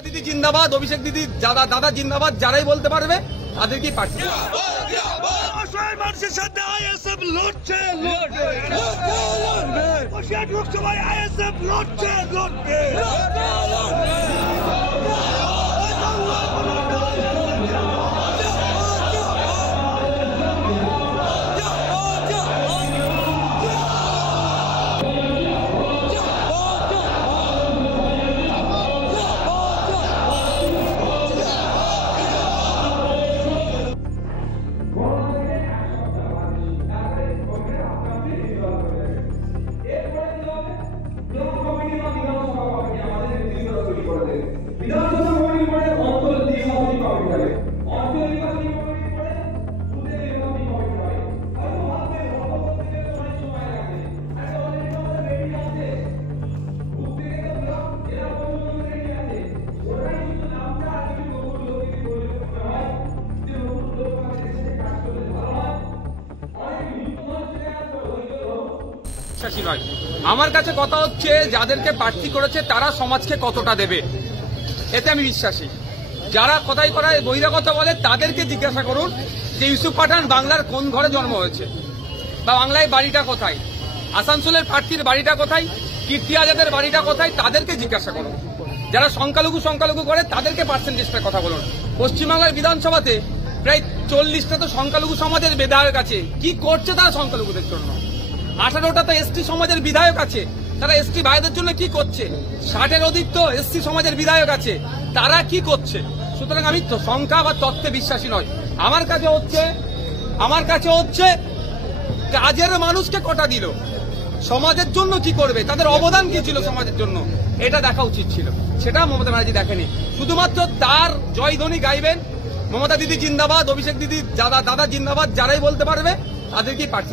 মমতা দিদি জিন্দাবাদ, অভিষেক দিদি দাদা জিন্দাবাদ, যারাই বলতে পারবে তাদেরকেই প্রার্থী। মানুষের সাথে আইএসএফ লড়ছে, লোকসভায় আইএসএফ লড়ছে। আমার কাছে কথা হচ্ছে, যাদেরকে প্রার্থী করেছে তারা সমাজকে কতটা দেবে, এতে আমি বিশ্বাসী। যারা কথাই কথায় বহিরাগত বলে তাদেরকে জিজ্ঞাসা করুন যে ইউসুফ পাঠান বাংলার কোন ঘরে জন্ম হয়েছে, বা বাংলায় বাড়িটা কোথায়, আসানসোলের প্রার্থীর বাড়িটা কোথায়, কীর্তি আজাদের বাড়িটা কোথায়, তাদেরকে জিজ্ঞাসা করুন। যারা সংখ্যালঘু করে তাদেরকে পার্সেন্টেজটার কথা বলুন। পশ্চিমবাংলার বিধানসভাতে প্রায় 40টা তো সংখ্যালঘু সমাজের বিধায়ক আছে, কি করছে তারা সংখ্যালঘুদের জন্য? 18টা তো এসটি সমাজের বিধায়ক আছে, তারা এসটি ভাইদের জন্য কি করছে? 60-এর অধিক তো এসসি সমাজের বিধায়ক আছে, তারা কি করছে? সুতরাং আমি সংখ্যা বা তত্ত্বে বিশ্বাসী নয়। আমার কাছে হচ্ছে কাজের মানুষকে কটা দিল, সমাজের জন্য কি করবে, তাদের অবদান কি ছিল সমাজের জন্য, এটা দেখা উচিত ছিল। সেটা মমতা ব্যানার্জি দেখেনি। শুধুমাত্র তার জয়ধ্বনি গাইবেন মমতা দিদি জিন্দাবাদ, অভিষেক দিদি দাদা জিন্দাবাদ, যারাই বলতে পারবে তাদেরকেই প্রার্থী।